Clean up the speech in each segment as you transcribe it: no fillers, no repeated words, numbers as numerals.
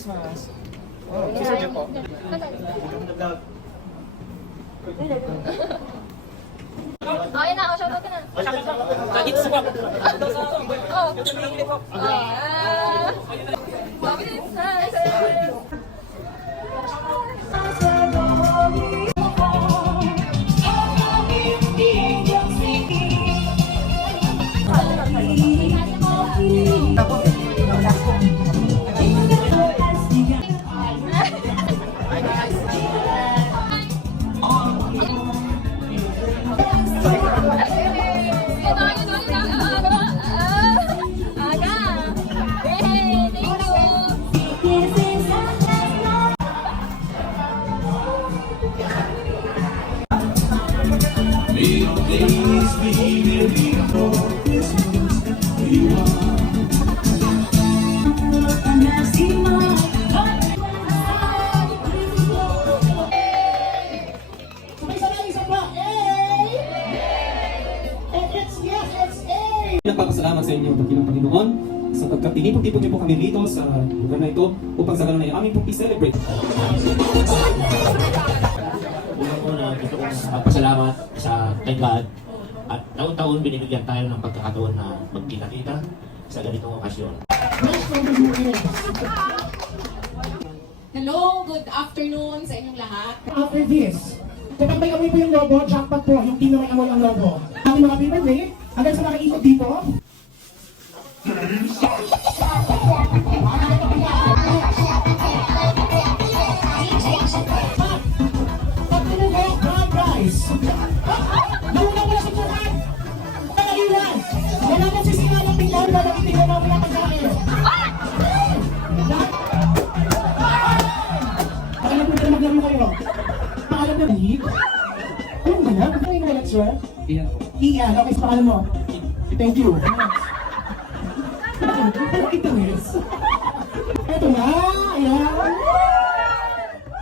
Christmas. Oh, sister po. Okay na, shoutout ka na. Dito sa po. Nagpapasalamat sa inyo, Dakilang Panginoon, sapagkat tinipon-tipon niyo po kami rito sa lugar na ito upang sa ganun ay aming pong i-celebrate. Unang-una, gusto kong magpasalamat sa kay God at taon-taon binibigyan tayo ng pagkakataon na magkita-kita sa ganitong okasyon. Hello, good afternoon sa inyong lahat. After this, kapag may amoy po yung logo, jackpot po, hindi na may amoy ang logo. Ating mga people break, hanggang sa makaikot dito. Guys, nauna mo na sa tuhan. Pangaliwan, wala mong sisigaw ng tingnan, lalakitin mo mga pagkain. Alam mo na maglaro kayo. Pangalan na Lee? Ano ba na? Ano yung wallet, sir? Ian. Ian, okay, sa pangalan mo? Thank you. Ito is. Ito na, ayan.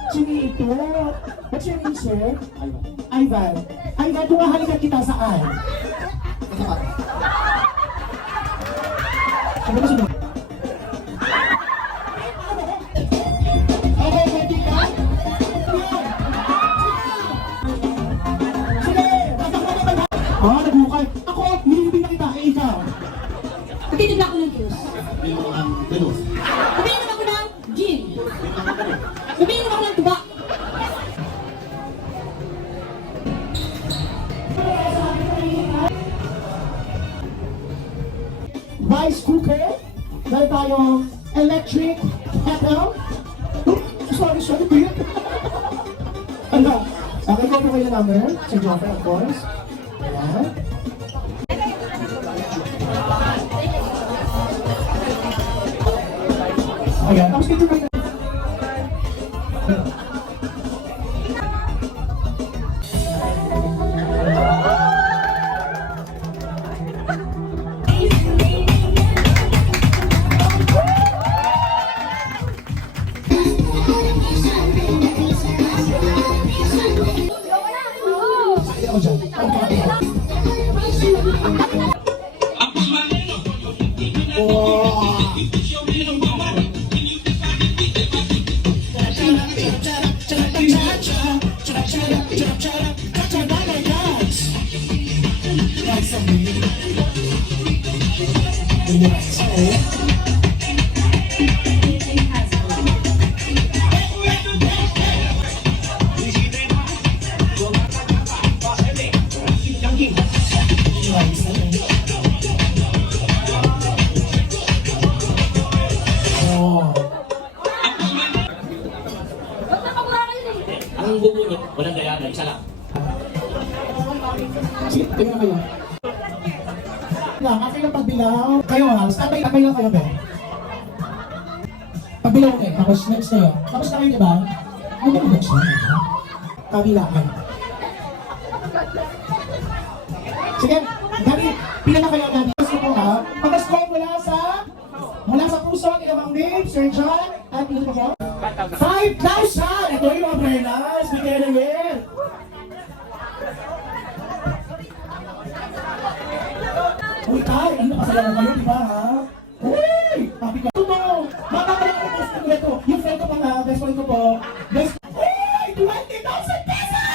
Sino ito? What's your name, sir? Ivan. Ivan, tumahalikan kita saan? Ano ba sino? Nagbukay. Ako, nililibing na kita. Ikaw. Pagtitigla ko ng juice. Ganun. Umiinom ako ng gin. Umiinom ako ng tuba. Rice cooker. Meron tayong electric kettle. Sorry, Bill. Ano? Okay, go po kayo na number. Si Joffrey, of course. Ayan. Ayan, tapos dito kayo. Ako dyan. Ang bubunot, walang dayana, isa lang. Sige, tingnan kayo. After ng pagbilang, kayo ha, standby lang kayo, be. Pagbilang ulit, tapos next kayo. Tapos na kayo, diba? Ano ba next na? Kabilang kayo. Sige, Gabi, pila na kayo, Gabi. Tapos ko po ha, pag-score mula sa puso, ilamang name, Sir John, at pila po po? 5,000! Ito yung mga Bernas, bigay na rin. Uy, tay, ano pasalamat kayo, di ba ha? Uy! Happy ka. Ito, makakalang ko po ito. Yung friend ko pa nga, best friend ko po. Best... Uy! 20,000 pesos!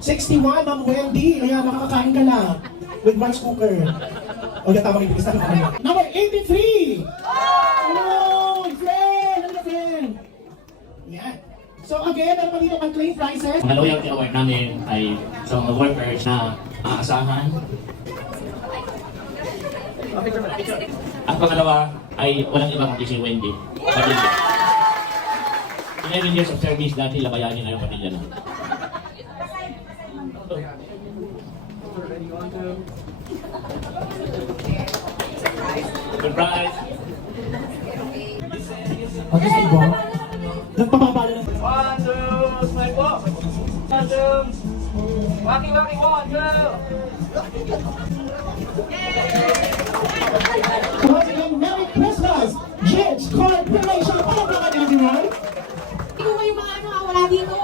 61, Ma'am Wendy. Ayan, makakakain ka na. With rice cooker. O, yan, tama ibilis na. Number 83! Oh, friend! Ano na, friend? Yan. So again, meron pa dito kang claim prizes. Ang loyalty award namin ay sa mga workers na aasahan. At pangalawa ay walang ibang kundi si Wendy. Pamilya. 11 years of service dati labayanin na yung pamilya na. Surprise! Okay, sa iba. Nagpapabala na. 1, 2, smile po. 1, 2. Walking, 1, 2. Once again, Merry Christmas! Judge Corporation! Palablakan everyone! Ito yung mga ano, wala dito.